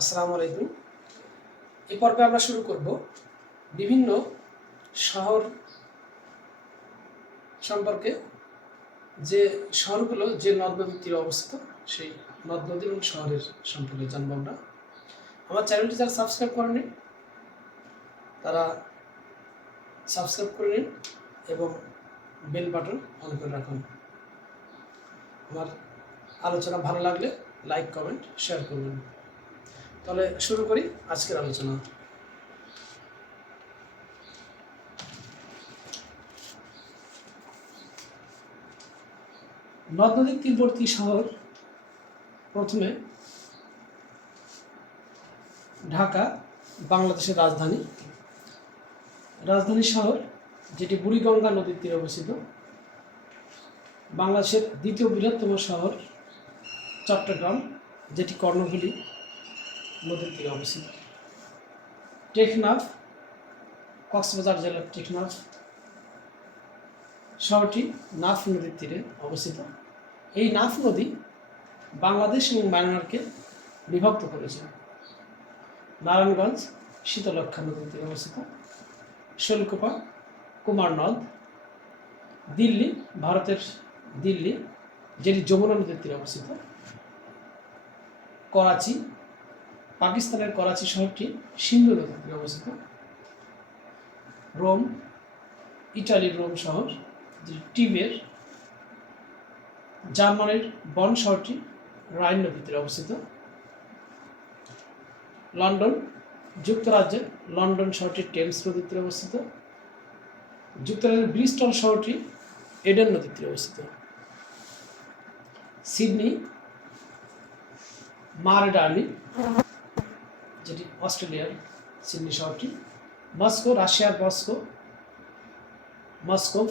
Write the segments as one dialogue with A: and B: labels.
A: আসসালামু আলাইকুম। এই পর্বে আমরা শুরু করব বিভিন্ন শহর সম্পর্কে। যে শহরগুলো, যে নদ নদীর তীরে অবস্থিত সেই নদ নদী এবং শহরের সম্পর্কে জানব আমরা। আমার চ্যানেলটি যারা সাবস্ক্রাইব করেনি তারা সাবস্ক্রাইব করে নিন এবং বেল বাটন অন করে রাখুন। আমার আলোচনা ভালো লাগলে লাইক, কমেন্ট, শেয়ার করবেন। তাহলে শুরু করি আজকের আলোচনা। নদ নদীর তীরবর্তী শহর প্রথমে ঢাকা, বাংলাদেশের রাজধানী। রাজধানী শহর, যেটি বুড়িগঙ্গা নদীর তীরে অবস্থিত। বাংলাদেশের দ্বিতীয় বৃহত্তম শহর চট্টগ্রাম, যেটি কর্ণফুলী। নদীর তীরে অবস্থিত টেকনাফ, কক্সবাজার জেলার টেকনাফ, শহরটি নাফ নদীর তীরে অবস্থিত। এই নাফ নদী বাংলাদেশ এবং মায়ানমারকে বিভক্ত করেছে। নারায়ণগঞ্জ শীতলক্ষা নদীর তীরে অবস্থিত। শৈলকুপা, কুমার নদ। দিল্লি, ভারতের দিল্লি, যেটি যমুনা নদীর তীরে অবস্থিত। করাচি পাকিস্তানের করাচি শহরটি সিন্ধু নদীর তীরে অবস্থিত। রোম, ইটালির রোম শহর টিবের জার্মানির বন শহরটি রাইন নদীর তীরে অবস্থিত। লন্ডন, যুক্তরাজ্যের লন্ডন শহরটি টেমস নদীর তীরে অবস্থিত। যুক্তরাজ্যের ব্রিস্টল শহরটি এডেন নদীর তীরে অবস্থিত। সিডনি মারডার্লি যেটি অস্ট্রেলিয়ার সিডনি শহরটি। মস্কো, রাশিয়ার Moscow Moscow,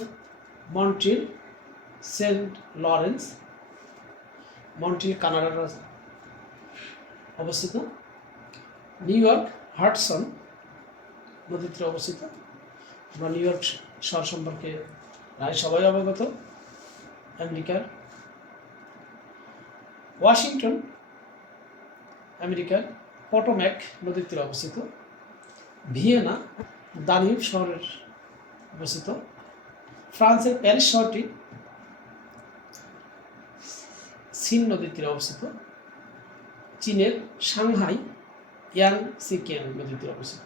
A: Montreal, Saint Lawrence, Montreal, কানাডার অবস্থিত। নিউ ইয়র্ক হার্টসন নদীর তীরে অবস্থিত। আমরা নিউ ইয়র্ক শহর সম্পর্কে প্রায় সবাই অবগত, আমেরিকার। ওয়াশিংটন, আমেরিকার। পটোম্যাক নদীর তীরে অবস্থিত। ভিয়েনা, দানিব শহরের অবস্থিত। ফ্রান্সের প্যারিস শহরটি সিন নদীর তীরে অবস্থিত। চীনের সাংহাই ইয়াং সিকিয়াং নদীর তীরে অবস্থিত।